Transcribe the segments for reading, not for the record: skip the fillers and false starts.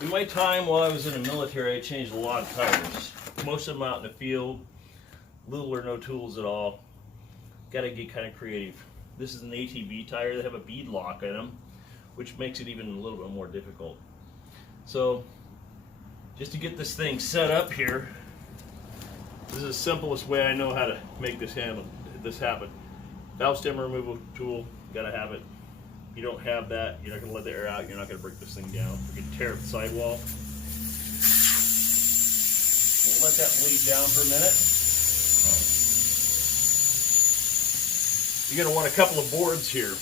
In my time while I was in the military, I changed a lot of tires. Most of them out in the field, little or no tools at all. Got to get kind of creative. This is an ATV tire. They have a bead lock in them, which makes it even a little bit more difficult. So, just to get this thing set up here, this is the simplest way I know how to make this happen. Valve stem removal tool, gotta have it. If you don't have that, you're not gonna let the air out, you're not gonna break this thing down. You're gonna tear up the sidewall. We'll let that bleed down for a minute. You're gonna want a couple of boards here.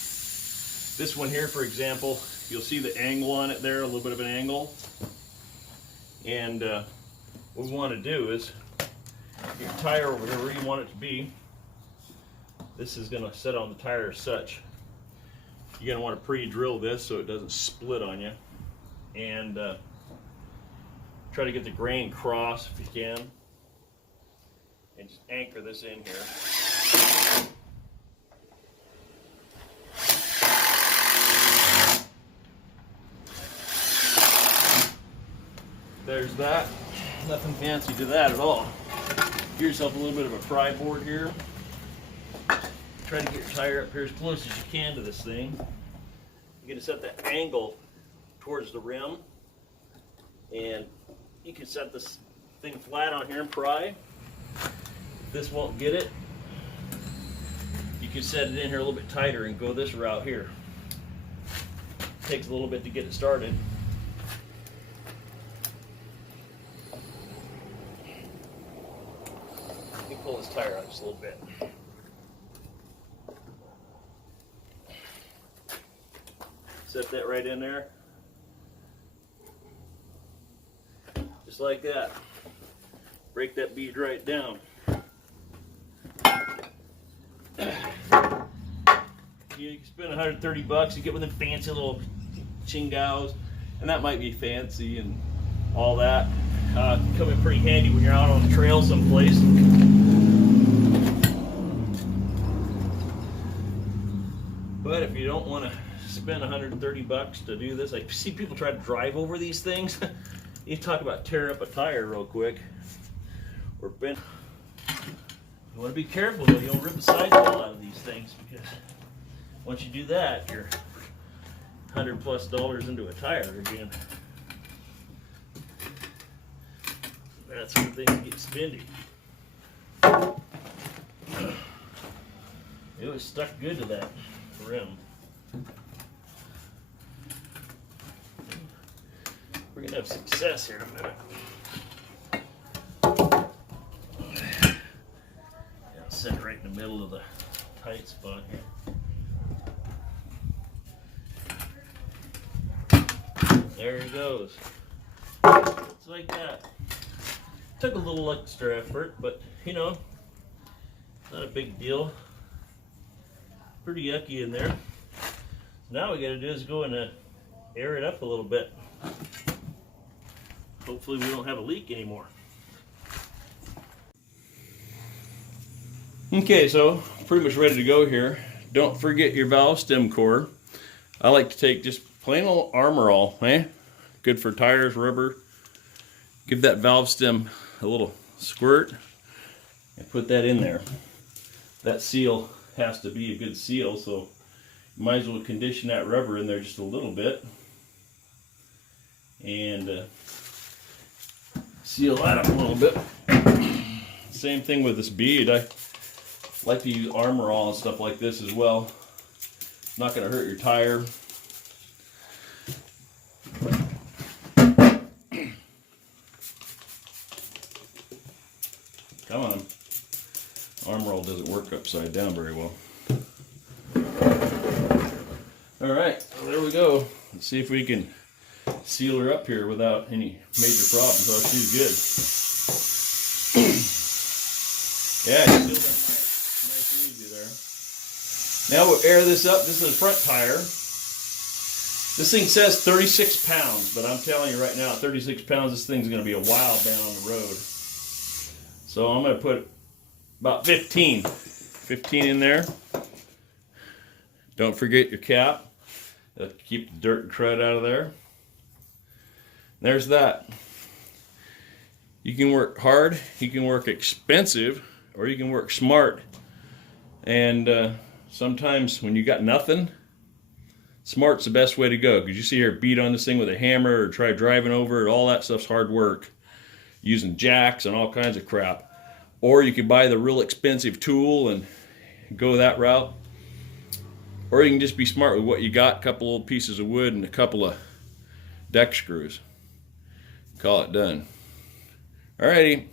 This one here, for example, you'll see the angle on it there, a little bit of an angle. And what we want to do is, your tire wherever you want it to be, this is going to set on the tire as such. You're going to want to pre-drill this so it doesn't split on you. And try to get the grain cross if you can. And just anchor this in here. There's that. Nothing fancy to that at all. Give yourself a little bit of a pry board here. Try to get your tire up here as close as you can to this thing. You're going to set that angle towards the rim. And you can set this thing flat on here and pry. If this won't get it, you can set it in here a little bit tighter and go this route here. Takes a little bit to get it started. Pull this tire out just a little bit. Set that right in there. Just like that. Break that bead right down. You can spend 130 bucks, you get one of them fancy little chingaos, and that might be fancy and all that. Come in pretty handy when you're out on the trail someplace. But if you don't want to spend 130 bucks to do this, I see people try to drive over these things. You talk about tear up a tire real quick, or bend. You want to be careful though, you'll rip the sidewall out of these things, because once you do that, you're $100+ into a tire again. That's when things get spendy. It was stuck good to that rim. We're gonna have success here in a minute. Yeah, set it right in the middle of the tight spot here. There he goes. It's like that. Took a little extra effort, but you know, not a big deal. Pretty yucky in there. Now we got to do is go and air it up a little bit. Hopefully we don't have a leak anymore. Okay, so pretty much ready to go here. Don't forget your valve stem core. I like to take just plain old Armor All, good for tires, rubber. Give that valve stem a little squirt and put that in there. That seal has to be a good seal, so you might as well condition that rubber in there just a little bit and seal that up a little bit. Same thing with this bead. I like to use Armor All and stuff like this as well. Not going to hurt your tire. Come on. Armor All doesn't work upside down very well. Alright, so there we go. Let's see if we can seal her up here without any major problems. Oh, she's good. Yeah, you sealed that nice and easy there. Now we'll air this up. This is the front tire. This thing says 36 pounds, but I'm telling you right now, at 36 pounds, this thing's going to be a while down on the road. So I'm going to put about 15 in there. Don't forget your cap. Keep the dirt and crud out of there. There's that. You can work hard, you can work expensive, or you can work smart. And sometimes when you got nothing, smart's the best way to go. Because you see here, beat on this thing with a hammer or try driving over it, all that stuff's hard work. Using jacks and all kinds of crap. Or you could buy the real expensive tool and go that route. Or you can just be smart with what you got, a couple old pieces of wood and a couple of deck screws. Call it done. Alrighty.